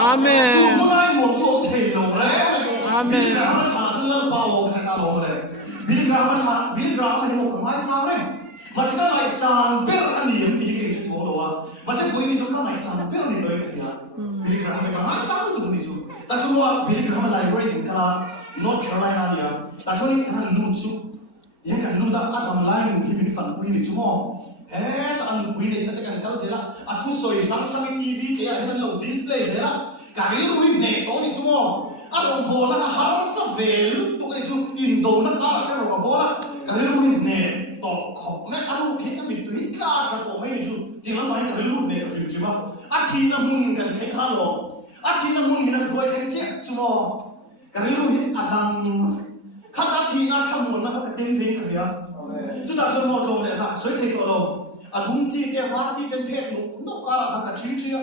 อาเมน จูมุนายหมวกจูเทโลเร่บิลกราฮัมชาจุลเปาแค่ตาโลเลยบิลกราฮัมให้หมวกไม้ซาเร่มาสิก็ไม้ซาเปิลอันนี้ยังปีกจะโชว์ตัวมาสิคุยมีจุดก็ไม้ซาเปิลนี่ตัวเองเนี่ยบิลกราฮัมไม้ซาตัวนี้จูแต่ช่วงว่าบิลกราฮัมไลบรารีกันละนอร์ทแคโรไลนาเนี่ยแต่ช่วงนี้ท่านลุ้นจูยังกันลุ้นได้อัตมาไลน์มีฝันคุยมีจูโม่แต่อันคุยเด็กนั่นกันก็เสร็จละอัทุสอยสังทีวีเกี่ยให้มันลงดิสเพลย์เสร็จละการเรียนรู้เด็กตัวนี้จูโม่อารมณ์โบราณฮาร์สเวลตัวนี้จูอินโดนักการก็รู้ว่าโบราณการเรียนรู้เด็กต่อของแม่อารมณ์เห็นกันมีตัวที่กล้าจะบอกไม่มีจูที่เราไม่การเรียนรู้เด็กคือจูโม่อาทิตย์ละมุนกันเช็คฮัลโหลอาทิตย์ละมุนมีนักด้วยเช็คเจ็บจูโม่การเรียนรู้เห็นอาดังข้าอาทิตย์น่าทำหมดนะครับเต็มที่กันเลยจุดตัดจูโม่ตรงเลยสักสวยที่ตัวเราอาทุ่งจีเดียฟ้าจีเต็มเพศนุกอะไรกันชิ้นเชื่อ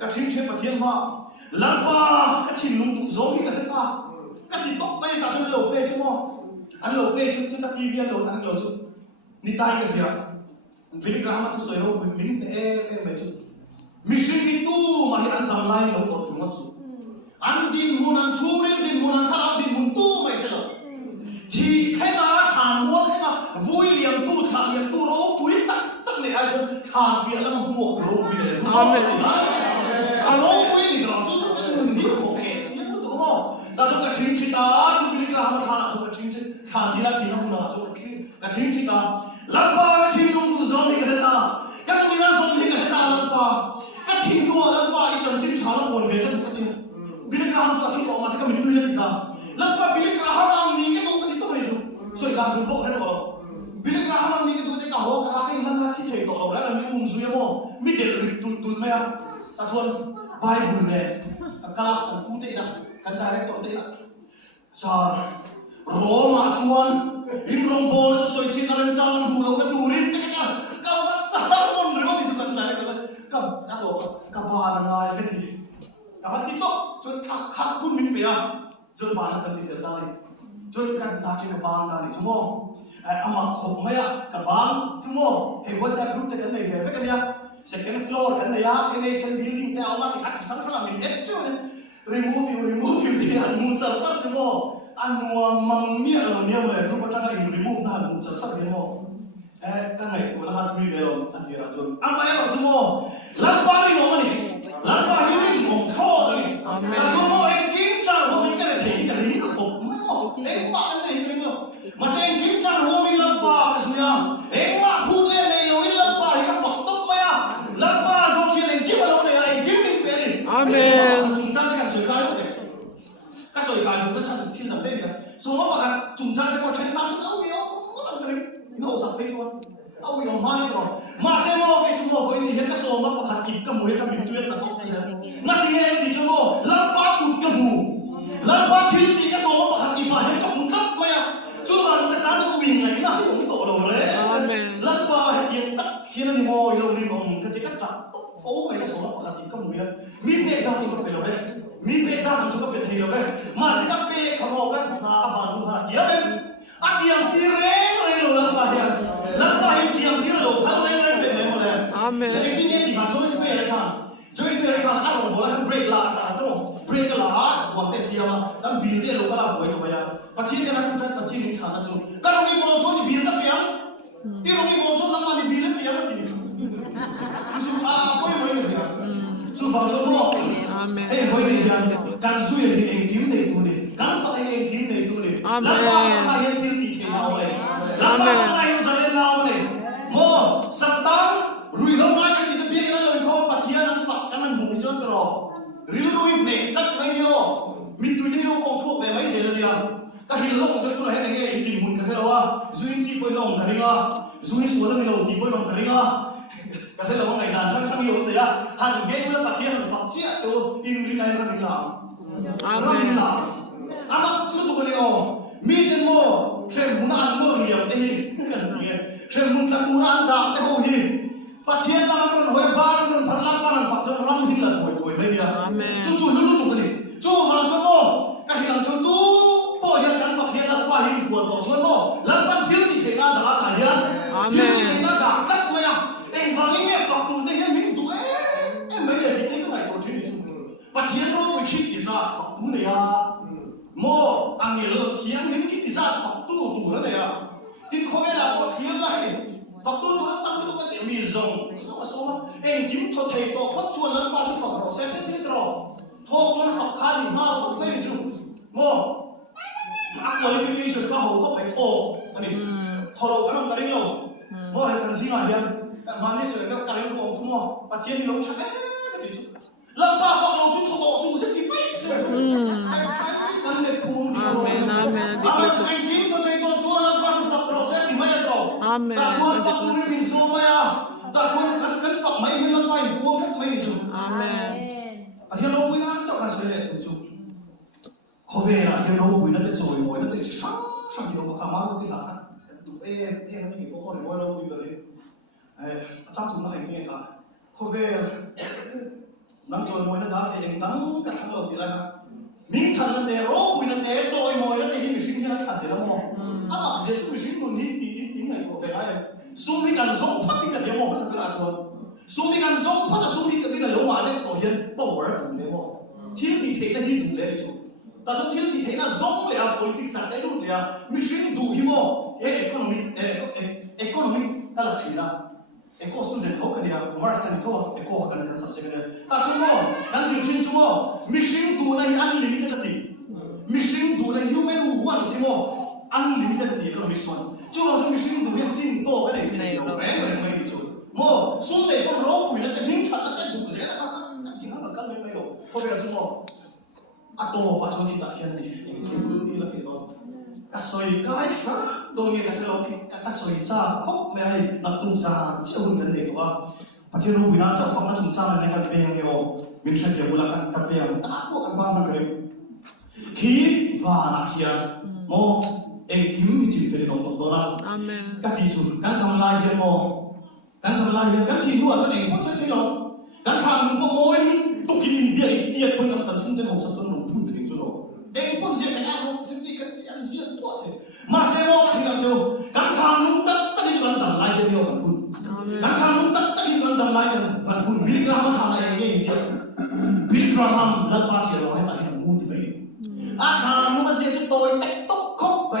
ประเทศว่าลับป้ากระถิ่นลุงตุโซมีกันได้ป่ะกระถิ่นตกไปตัดชุดโลกเลยใช่ไหมอันโลกเลยชุดตะกี้เวียนโลกอันโลกชุดนี่ตายกันเดียวบิลกราฮัมทุกส่วนเราบินไม่ชุดมิชลินตู้มาให้อันทำลายเราตัวตัวชุดอันดินมุนันชูเรดินมุนันข้าวดินมุนตู้ไม่เป็นหรอกที่แค่มาหางวัวแค่มาวุ้ยเลี้ยงตู้ทางเลี้ยงตู้เราปุ้ยตั้งในอาจจะทางเบียร์แล้วมันบวกเราปุ้ยเลยรู้สึกไหมอารมณ์ปุ้ยนี่เราจุดมึงนี่โอเคจริงมั้ยตัวมั้งแต่จุดกระถิ่นที่ตาจุดบิลกราฮัมทานจุดกระถิ่นที่ทานที่ละที่น้ำมันจุดกระถิ่นที่ตาลับป้ากระถิ่นลุงตุโซมีกันได้กันตุยน่าสมมีกันได้ลับป้ากระถิ่นนัวลับป้าอีจันจินชาลบนเวทีจุดกระถิ่นบิลกราฮัมจุดกระถิ่นออกมาสักมิตุยเลยท่าลับป้าบิลกราฮัมอังนี้ก็ต้องกระถิ่นตัวนี้จุดสวยงามดูพวกเรา บิลกราฮัมอันนี้ก็ดูจะก้าวกระถิ่นนั่นละที่เห็นตัวเราแล้วมีมุมสวยมั้งมีเด็กตุนไหมอ่ะแต่ส่วนไบเบิลเนี่ยกาลกูเตะนะกันได้ตัวเตะนะซาโรมาชวนอิมโรมโบลสวยชินอะไรจังดูเราก็ดูรินเตะกันก้าวสาร์มอนเรื่องที่สุดกันได้กับตัวกับบาลนายเป็นที่กับที่โตจนขัดคุณมินเปียจนบาลกันที่เสียดายจนกันตาเชื่อบาลได้สมองอามาขบไหมอ่ะกับบางชั่วโมงเห็นว่าจะรู้แต่กันเลยเห็นกันเนี่ย second floor กันเลยอ่ะในชั้น building แต่เอามาที่ทักชั้นข้างมีเอ็ดจุด remove you ที่อันมุนสัตว์ชั่วโมงอันนัวมังมีอะไรเนี่ยเลยรูปจักรยาน remove นะมุนสัตว์เนี่ยโมตั้งไงตัวละ5 3เมลอันนี้เราจนอันไม่เอาชั่วโมงลับป้านี่น้องมันนี่ลับป้านี่น้องโทษนี่แต่ชั่วโมงเองกินจานหัวมันก็เลยถี่แต่นี่ขบไม่หมดเอ็งบ้าอันไหนกันเนี่ยมาเซ็งกินจานหัวมีลับป้าก็สุดยอดเอ็งมาพูดเล่นในโลกลับป้าที่ก็ฝักตกไปอ่ะลับป้าส่งเกียรติกินมาลงในไอ้กินนี่เป็นอาเมนจุนจันทร์กันสวยกันเลยก็สวยกันก็ฉันที่นั่นได้เนี่ยสมมติว่าจุนจันทร์ก็เช่นตั้งชุดเอาเดียวก็ตั้งกันนี่เราสับไปชวนเอาอย่างมาเนี่ยหรอมาเซโม่ไอ้ชั่วโมงคนนี้เห็นก็สมมติว่าขัดอีกก็มวยก็มีตัวตะตกใช่นั่นนี่เองที่ชั่วโมงลับป้ากุดกับมูลับป้าที่ตีก็สมมติว่าขัดอีกมาเห็นกับมุทับไหมอ่ะชั่วโมงแต่ตาจะวิ่งไงนะที่ผมโตเลยลับป้าเห็นตักเห็นนี่โม่เราเรียนองค์ก็ที่ก็จับโอ้ไม่ก็สมมติว่าขัดอีกก็มวยมีเป๊ะจ้าจุกเป็นเลยมีเป๊ะจ้าจุกเป็นเที่ยวเลยมาสิกับเป๊ะขโมยกันนากับบ้านดูหาเกี่ยวเลยอาเกี่ยวที่เร่งเลยลับป้าเห็นลับป้าเห็นเกี่ยวที่เราเขาเร่งเป็นเลยหมดเลยอาเมนแต่ที่นี่ที่การช่วยสเปรย์กันช่วยสเปรย์กันอารมณ์บอกแล้วเบรกละจ้าตรงเบรกละวันเตะเสียมาแล้วบิลเดียร์เราก็ลาบ่อยตัวไปอ่ะปะที่กันนั่นปะที่นี่ฉันนั่นจู่ก็เรามีโมชั่นที่บิลกับเปียงที่เรามีโมชั่นนั่งมาที่บิลกับเปียงที่นี่จู่ก็ยังไม่เลยอ่ะจู่ฟังชั่วโมงเอ้ยไม่เลยอ่ะการช่วยเองกินในตัวนี้การฟังเองกินในตัวนี้แล้วก็ฟังเองที่ที่เที่ยวเลยแล้วก็ฟังเองสอนเราเลยโมสัตว์รุยเราไม่กันที่จะเปียกนั่นเลยเขาปะที่นั่นฝักกันมันหมู่จนตรอริวรุยเนี่ยจัดไม่เดียวมิตุยเนี่ยเขาชอบไปไม่เสียเลยอ่ะแต่ที่ลงจนตัวเห็นไงที่มุนกันแล้วว่าจุนจีไปลงกันเลยอ่ะจุนส่วนนั้นเราที่ไปลงกันเลยอ่ะกันเลยเราไงด่านช่างๆอยู่แต่ละหันเกย์แล้วปะที่นั่นฝักเสียตัวอินรินายรันลารันลาอามาลุตุกันเลยอ่ะมีเดโมเช่นมุนอันโนเรียเตหิกันเลยเช่นมุนตะตูรันดาเตโฮหิปะเทียนนั่นมันหัวบาร์มันพลังปานันฝักจนรัมหินละตัวไม่เดียวจู่ๆลุตุกันเลยจู่ฟังชั่วโมงกันที่หลังจู่ตู้พอยังกันฝักเทียนละว่าหินหัวต่อชั่วโมงหลังปันเทียนที่เทน่าด่าตายยันที่เทน่าด่าจัดมายังเอ็งฟังอย่างเงี้ยฝักตูได้ยังมีตัวไม่เลยนี่ก็ไงตัวที่นี่จู่ปะเทียน คิดอิสระฝักตู้เนี่ยโมอังเงินเทียงนี่คิดอิสระฝักตู้ตู้นั่นเนี่ยที่เขาเวลาก็เทียงไรฝักตู้ตัวนั้นตั้งตัวก็จะมีซองก็สมเองกิมทอเทโตพัดชวนนั้นมาจะฝักเราเซ็ตที่ตรอทอชวนฝักคาดีมากต้องไม่จุโมอักวอลิฟิเคชันก็หัวเข้าไปโทอันนี้ทอเราก็ต้องการเงี้ยโมเห็นกันสิมาอย่างมาเนี่ยเสร็จแล้วการเรื่องของชั่วโมงปัจจัยนี้ลงชัดเอ๊ะแล้วก็ฝักเราจุดทอสู้เส้นที่ไฟเสียจุกันเด็กภูมิดีเลยอาเมนเองกิมทอเทโตชวนนั้นมาจะฝักเราเซ็ตที่ไม่ตรอแต่ชวนฝักตู้นี่เป็นโซ่ไหมอ่ะแต่ชวนกันฝักไม่เห็นมันไปบวมไม่จุอาเมนอาเฮียเราไม่น่าจะกันเสียเลยจุเขาเวลาเฮียเราไม่น่าจะจอยมวยน่าจะช่างที่เราข้ามาก็ที่หลังตัวมันนี่พวกคนว่าเราไม่เลยอาจารย์ถูกนักเรียนกันเขาเวลนั่งจอยมวยนั่นได้เองนั่งกระทั่งเราที่ไรนะมีทันนั่นเองเราไม่นั่นเองจอยมวยนั่นเองที่มีสิ่งที่น่าขัดเดี๋ยวเราอามาเสียชุดมีสิ่งนู้นที่ไงเขาเวลาสู้มีการส่งพัดมีการเลี้ยงมองสักการะชวนสู้มีการส่งพัดสู้มีการเลี้ยงมาเนี่ยต่อเย็นป้าวร์ดูเลยว่าที่ที่เทนั่นที่ดูเลยชุดแต่ช่วงที่ที่เทนั่นส่งเลยอ่ะ politics สั่งได้รู้เลยอ่ะมีสิ่งดูหิมะeconomic ก็ละทีนะeco student เขาคนเดียว commerce กันเขาeco กันกัน subject กันแต่ช่วงนั้นสิ่งช่วงมีสิ่งดูใน unlimited ตีมีสิ่งดูใน human one สิโม unlimited ตี economic one ช่วงเรามีสิ่งดูอย่างสิ่งโตก็ได้ที่เราแรงเลยไม่จุดโมส่วนเล็กก็เราคุยนั่นแต่นิ่งชัดนั่นแต่ดูเสียนะครับนั่นที่เขากันไม่รู้เพราะเวลาช่วงอัตโตปัจจุบันที่ตัดเขียนนี่นี่ละฟิโลก็สวยก็ไอ้ฟ้าตรงนี้ก็จะเราก็สวยจ้าครบไม่ให้นักตุ้งซาเชื่อหุ่นกันเลยตัวประเทศเราวินาจะฟังนักตุ้งซาในการเปลี่ยนเกี่ยวมินเชนเกี่ยวกับการเปลี่ยนตาพวกกันบ้างมันเลยขีวานาเขียนโมเองกิมมิจิเฟรนองตัวนั้นก็ที่สุดการทำลายเห็นโมการทำลายเห็นการที่รู้ว่าฉันเองก็ใช่ที่เราการทำมันก็โมยตุกินอินเดียเดียไปกับการชุ่มเต็มของสัตว์จนหนุ่มพุ่งถึงจุดเราเองก็เสียแต่อารมณ์จุดนี้กันยันเสียตัวเลยมาเซโมที่เราเจอการทำนุ่มตั้งที่สุดการทำลายเดียวกันพุ่งการทำนุ่มตั้งที่สุดการทำลายกันพุ่งบิลกราฮัมทำอะไรเองเสียบิลกราฮัมลัดมาเสียเราให้ตายในมูที่ไม่ดีอาทำนุ่มเสียจุดโตยเต็กตกคบไป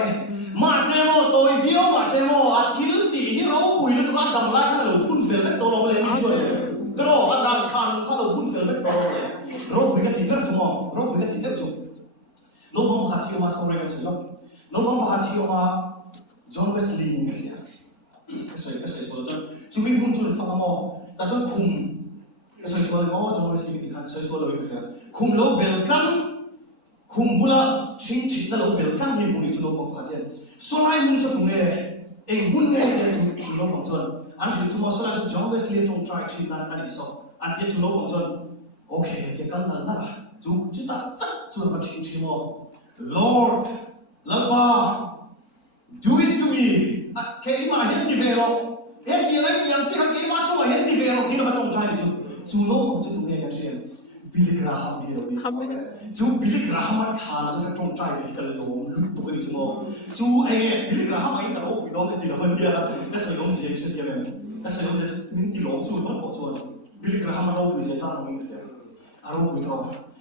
มาเซโมโตยวิโอมาเซโมอาทิลตีที่เราคุยแล้วก็ทำลายให้เราพุ่งเฟลล์ตัวเราเลยไม่ช่วยเลยก็เราอันดับคันถ้าเราพุ่งเฟลล์ตัวเราเลยเราคุยกันติดกันจุ่มเราคุยกันติดกันจุ่มเราบอกว่าที่เราสอนเรื่องสิ่งนั้นเราบอกว่าที่เราจอห์นเวสลีย์นี่ไงก็ใช่ส่วนจนจุ่มมีหุ่นจุ่มฟังมาแต่จนคุมก็ใช่ส่วนมาจอห์นเวสลีย์นี่ใช่ส่วนเราเป็นคุมเราเบลกันคุมบุลาชิงชิดนั่นเราเบลกันนี่บุญจุ่มเราบอกว่าที่ส่วนไอ้หุ่นจะคุมเนี่ยเองบุญเนี่ยจุ่มเราบอกจนอันที่จุ่มมาส่วนไอ้จอห์นเวสลีย์จงใจชิดนั่นอันนี้สองอันที่จุ่มเราบอกจนโอเคเกี่ยวกับนั่นนะจุ่มจุดตัดส่วนมาชิงชิดมา Lord, Lapa, do it to me. Kema hendi vero, hendi lagi yang sih kema cuma hendi vero, kita macam cari tu. Cuma macam tu ni kan sih. Billy Graham dia ni. Cuma Billy Graham thana cuma macam cari kalau lutu ni cuma. Cuma Billy Graham ini kalau bidang kita mana dia, saya long sih dia ni. Saya long sih minti long cuma apa cuma. Billy Graham orang bisa tahu ni dia. Orang itu,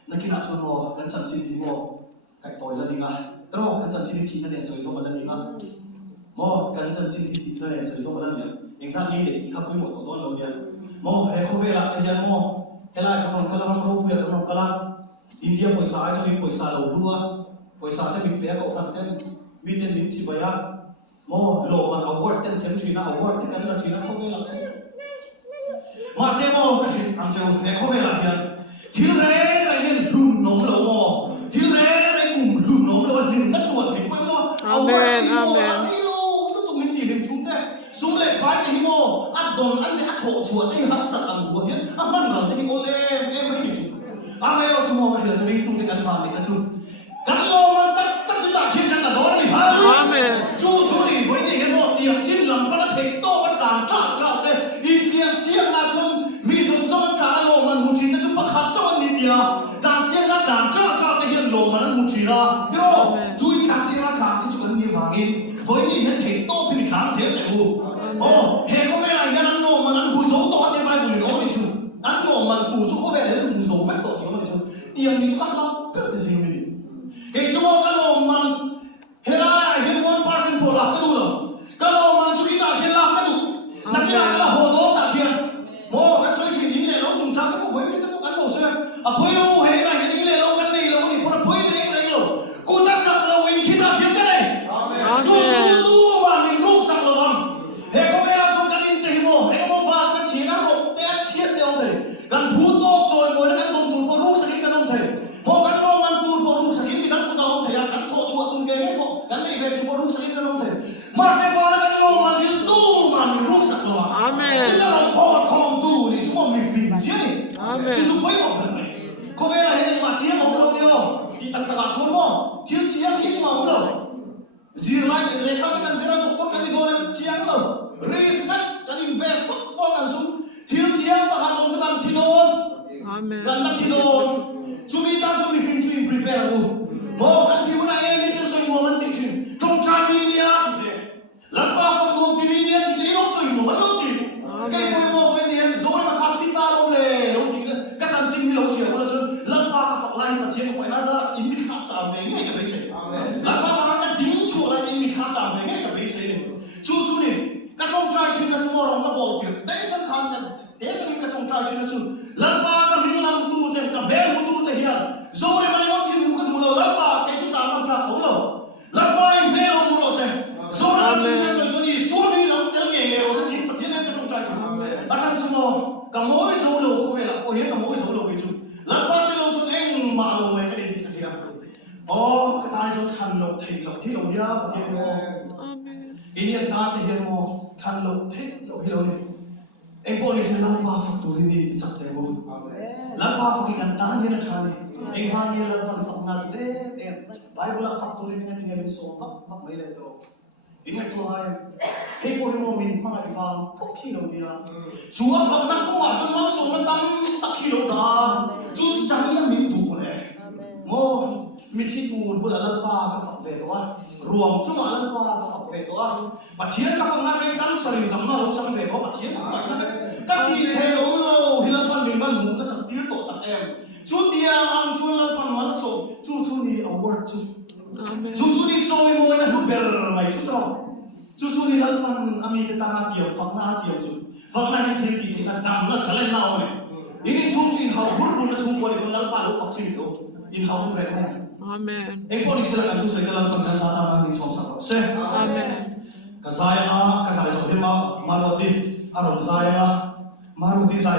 nak kena cuma kan sanci ni mo. Cái tội là gì à? Đó, cái chân chính thì nó để sử dụng vào đây mà. Mò, cái chân chính thì nó để sử dụng vào đây. Những sao đi để khắp với một tổ tôn đầu tiên. Mò, hay không về lại cái dân mò. Cái lại cái lòng râu việc cái lòng cái lan. India buổi sáng cho mình buổi sáng đầu đua. Buổi sáng cho mình bé cậu thằng tên mình tên mình chỉ bây giờ. Mò, lộ mà award tên xem chuyện nào award cái là chuyện nào không về lại. Mà xem mò cái chuyện ăn chơi hay không về lại hiện. Thiếu đấy là những lùn nóng lẩu mò. Thiếu đấy Amen, amen. Nó tụi mình nhìn chúng ta, xuống lệ vai cái mồ, ăn đòn ăn để ăn hộ chuột để ăn sạch ăn bùa nhé, ăn mặn rồi thì ô lê em mấy gì chúng, ai ở chúng mồ bây giờ mình tung cái ăn vàng để ăn chung, cắn lô mà tắc chúng ta khiến ăn là đó đi hả? Amen. Chú đi với những cái mồ tiệm chín làm cái thể to cái tràn tràn đây, đi tiệm chiếc là chung, mi dùng cho cả lô mà muốn chín nó chúng ta khát cho đi tiệm, tràn chiếc là tràn cái hiện lô mà nó muốn chín ra, đó. Với những hiện thể tốt thì mình khám xếp lại hù. Hệ có vẻ là nhân ăn lộ mà ăn bùi dấu tốt như vai bùi đó thì chú. Ăn lộ mà bùi chú có vẻ là bùi dấu vết tội thì có mà chú. Thì tiang ni juga lau ber di sini ni. Hei cuma kalau man hela hel 1% pola kadu lo. Kalau man curi tak hela kadu. Nak kira kalau hodo tak kira. Mo kan cuy sini ni lo cuma cakap aku boleh kita bukan lo saya. Apa lo hela ini ni lo kan ni lo ni pun apa ini lo. Kuda sak lo ini kita kira kan ni. Amen. Tu man ni lu sak lo bang. Hei kau hela cuma kan ini mo. Hei kau faham kan Cina lo tiap tiap dia orang. Kan buto coy mo kan tum tu perlu sakit kan orang. Mo kan lo man tu perlu sakit kita pun orang dia kan tu cuat tu gaya mo. Kan ni hei perlu sakit kan orang. Masih faham kan lo man tu man lu sak lo. Amen. Kita lo kau tu ni cuma mifin sini. Amen. Jadi supaya apa ni? Kau hela hei macam apa lo dia? Kita tak cuat mo. Kita siap kita mau lo. Zirlai lekang kan zirlai tukar kan digoreng siang lo. Respect kan invest kok kan sum. Til siang bakal menjual tidor. Amen. Kan nak tidor. Cumi tak cumi fin cumi prepare lu. Mau kan tiuna ini kan soal momen tinggi. Trong cami dia. Lepas faktor tini dia dia lo soal momen lo tu. Kayak kau mau kau ni zon macam kita lo le. Lo tu kan cancing ni lo siapa lo tu. Lepas faktor lain macam kau nazar ini tak sampai ni ke biasa. Lepas chú đi, các trong trai trên là chúng orang các bộ tiệc, đấy trong khám nhận, đấy trong các trong trai trên là chú, lần ba các mình làm tu thì các bé muốn tu thì hiện, rồi mà nó thì cũng có đủ rồi, lần ba cái chúng ta làm ra không đâu, lần ba em bé ông mua rồi, rồi mà mình làm rồi đi xuống đi làm cái nghề rồi sẽ đi phát triển các trong trai trên, à chẳng chúng nó, cả mỗi số lượng có vẻ là có hiện cả mỗi số lượng với chú, lần ba cái lượng chúng em mà rồi cái này thì thật hiện, cái tai cho thành lộc thì lộc nhớ và thiên hồ. Ini yang tahu dia mau kan lo tek lo hilo ni. Polis yang lampa faktor ini dicap temu. Lampa faktor yang tahu dia nak cari. Faham dia lampa faktor nanti. Bible faktor ini yang dia misal fak boleh tu. Ini tu hai. Polis mau minta faham tak hilo dia. Cuma faktor tu macam mana soal tak hilo dah. Terus jangan mintu boleh. Mo miti pun buat lampa ke faktor tu ruang cuma lampa ke faktor tu Pathian ka fang na ren kan sari tam na lo chang ve ko pathian ka na ka ti the om lo hilan pan ning ban mu ka sak tir to tak em chu tia ang chu lan pan mal so chu ni award chu amen chu ni choi mo na lu ber mai chu to chu ni lan pan ami ta na ti fang na ti chu fang na hi thi ti ka dam na salen na o ne ini chu tin ha hur na chu ko ni lan pa lo fak chi to in how to ren amen polis la kan tu sa lan pan kan sa ta ma ni som sa se amen Kasaya so hima Maruti Arul Zaya Maruti Zaya